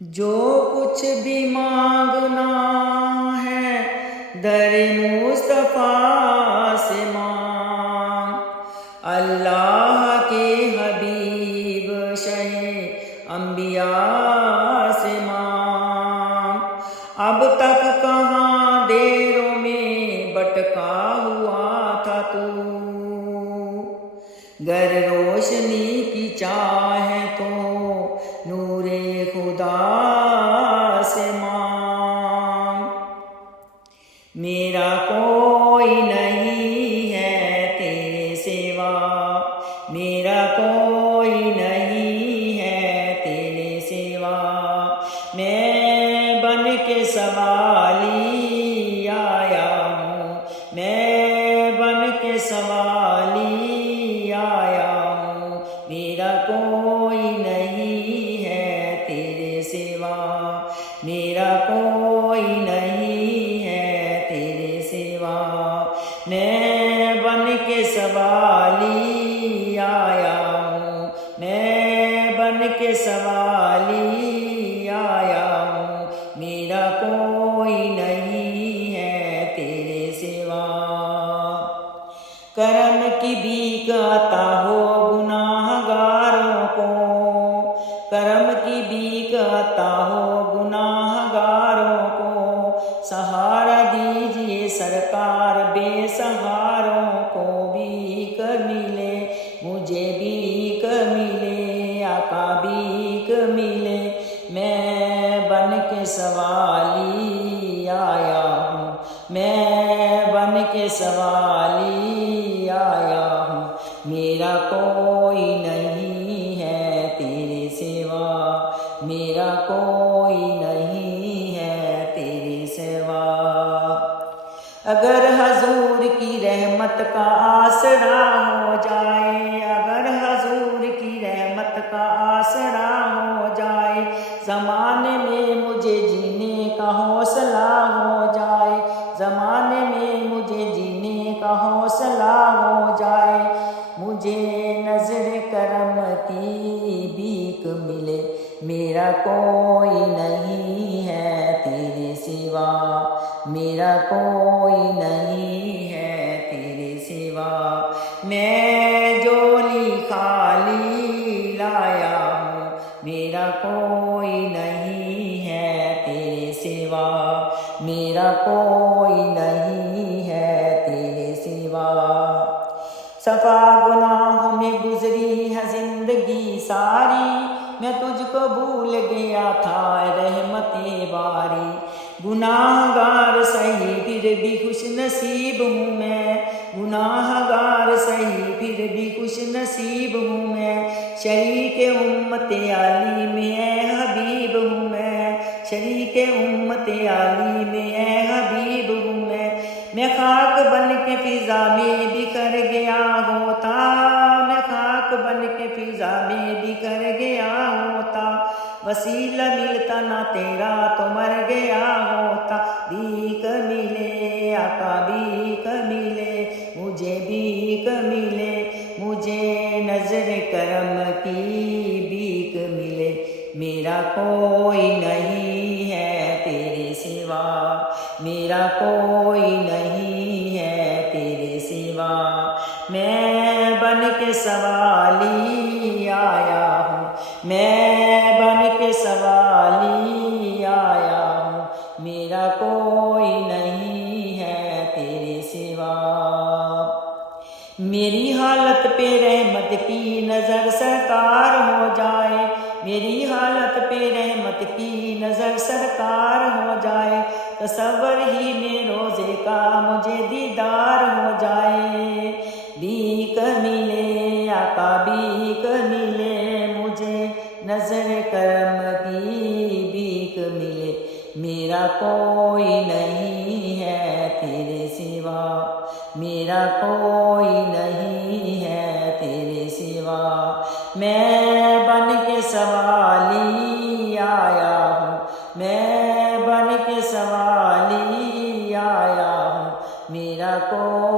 جو کچھ بھی مانگنا ہے در مصطفیٰ سے مانگ، اللہ کے حبیب شہ انبیاء سے مانگ۔ اب تک کہاں دیروں میں بٹکا ہوا تھا تو، گر روشنی کی چاہے تو نور خدا سے مانگ۔ میرا کوئی نہیں ہے تیرے سوا، میرا کوئی نہیں ہے تیرے سوا، میں بن کے سوالی آیا ہوں، میں بن کے سوالی آیا ہوں۔ میرا کوئی نہیں ہے تیرے سوا، میرا کوئی نہیں ہے تیرے سوا، میں بن کے سوالی آیا ہوں، میں بن کے سوالی آیا ہوں۔ میرا کوئی نہیں ہے تیرے سوا۔ کرم کی بھیک عطا ہو گناہ گاروں کو، کرم کی بھیک عطا ہو گناہ گاروں کو، سہارا دیجئے سرکار بے سہاروں کو۔ بھیک ملے مجھے بھیک ملے، آقا بھیک ملے، میں بن کے سوالی آیا ہوں، میں بن کے سوالی آیا ہوں۔ میرا کوئی نہیں ہے تیرے سوا، میرا کوئی نہیں ہے تیرے سوا۔ اگر حضور کی رحمت کا آسرا ہو جائے، اگر حضور کی رحمت کا آسرا ہو جائے، زمانے میں مجھے جینے کا حوصلہ ہو جائے، زمانے میں مجھے جینے کا حوصلہ ہو جائے، مجھے نظر کرم کی بھیک ملے، میرا کوئی نہیں ہے تیرے سوا، میرا کوئی نہیں ہے تیرے سوا۔ میں جولی خالی لایا ہوں، میرا کوئی نہیں ہے تیرے سوا، میرا کوئی نہیں ہے تیرے سوا۔ صفا گناہوں میں گزری ہے زندگی ساری، میں تجھ کو بھول گیا تھا رحمت باری۔ گناہ گار سہی پھر بھی خوش نصیب ہوں میں، گناہ گار سہی پھر بھی خوش نصیب ہوں میں، شریک امت علی میں اے حبیب ہوں میں، شریک امت علی میں اے حبیب ہوں میں خاک بن کے فضا میں بکھر گیا ہوتا، میں خاک بن کے فضا میں بکھر گیا ہوتا، وسیلہ ملتا نہ تیرا تو مر گیا ہوتا۔ بھیک ملے آقا بھیک ملے، مجھے بھیک ملے، مجھے نظر کرم کی بھیک ملے، میرا کوئی نہیں ہے تیرے سوا، میرا کوئی نہیں ہے تیرے سوا۔ میں بن کے سوالی آیا ہوں، میں بن کے سوالی آیا ہوں، میرا کوئی نہیں ہے تیرے سوا۔ میری حالت پہ رحمت کی نظر سرکار ہو جائے، میری حالت پہ رحمت کی نظر سرکار ہو جائے، تصور ہی میں روزے کا مجھے دیدار ہو جائے۔ بھیک ملے آقا بھیک ملے، مجھے نظر کرم کی بھیک ملے، میرا کوئی نہیں ہے تیرے سوا، میرا کوئی نہیں ہے تیرے سوا۔ میں بن کے سوالی آیا ہوں، میں بن کے سوالی آیا ہوں، میرا کوئی